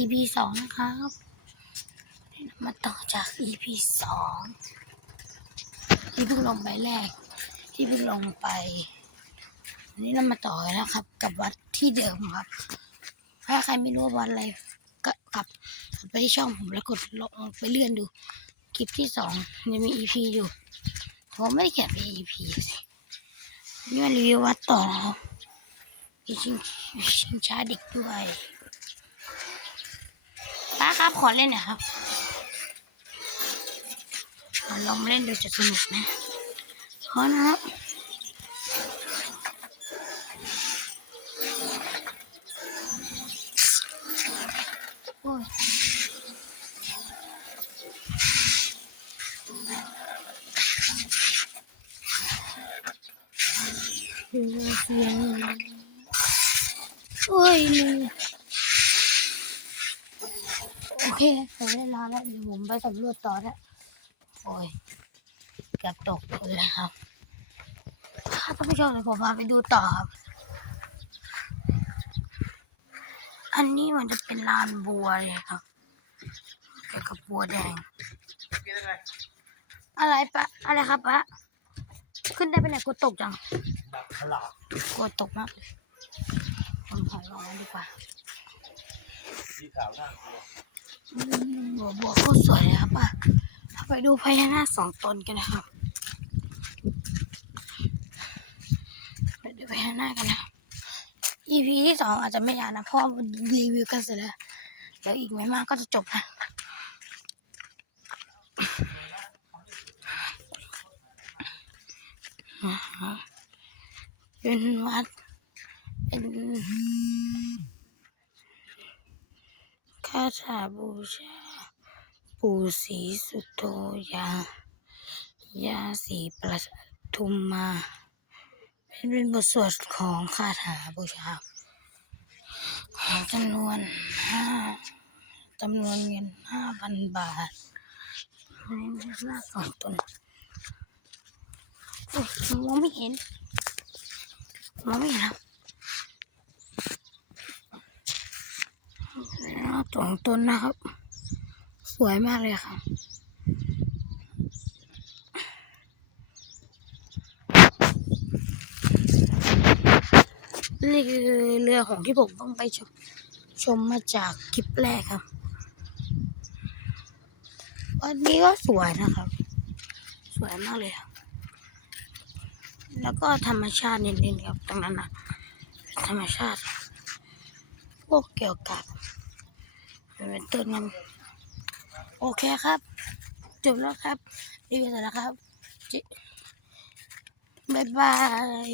EP สองนะครับมาต่อจาก EP สองที่เพิ่งลงไปแรก ที่เพิ่งลงไปวันนี้เรามาต่อกันนะครับ กับวัดที่เดิมครับ ถ้าใครไม่รู้วัดอะไรก็กลับไปที่ช่องผมแล้วกดลงไปเลื่อนดู คลิปที่สองจะมี EP อยู่ผมไม่ได้เขียนเป็น EP นี่มารีวิววัดต่อครับชิงช้าเด็กด้วย ครับ ขอเล่นหน่อยครับลองเล่นดูจะสนุกนะขอนะครับโอ้ยดูเสียงโอ้ยลืมโอ เค ผมเล่นแล้วแล้วเดี๋ยวผมไปสำรวจต่อแล้วโอ้ยเกือบตกเลยครับถ้าท่านผู้ชมเดี๋ยวผมพาไปดูต่อครับ อันนี้มันจะเป็นลานบัวเลยครับเกี่ยวกับบัวแดง อะไรปะอะไรครับปะขึ้นได้ไปไหนกลัวตกจังกกลัวตกมากเลยผมถอยลงมาดีกว่าสีขาวน่ากลัว บัวบัวโคตรสวยเลยครับป่ะไปดูพญานาคสองตนกันนะครับ ไปดูพญานาคกันนะ EP ที่สองอาจจะไม่ยาวนะเพราะว่ารีวิวกันเสร็จแล้วเดี๋ยวอีกไม่มากก็จะจบนะเป็นวัดเป็น คาถาบูชา ปู่ศรีสุโธยายาศรีประทุมมา เป็นเป็นบทสวดของคาถาบูชา ของจำนวนห้าจำนวนเงินห้าพันบาทในหน้าสองตนโอ้ยมองไม่เห็นมองไม่เห็นครับแล้ว สองต้นนะครับ สวยมากเลยครับนี่คือเรือของที่ผมต้องไปชมชมมาจากคลิปแรกครับ วันนี้ก็สวยนะครับ สวยมากเลยครับ แล้วก็ธรรมชาติเน้นๆครับตรงนั้นนะธรรมชาติ พวกเกี่ยวกับ เป็นต้นมันโอเคครับ จบแล้วครับรีวิวเสร็จแล้วครับบ๊ายบาย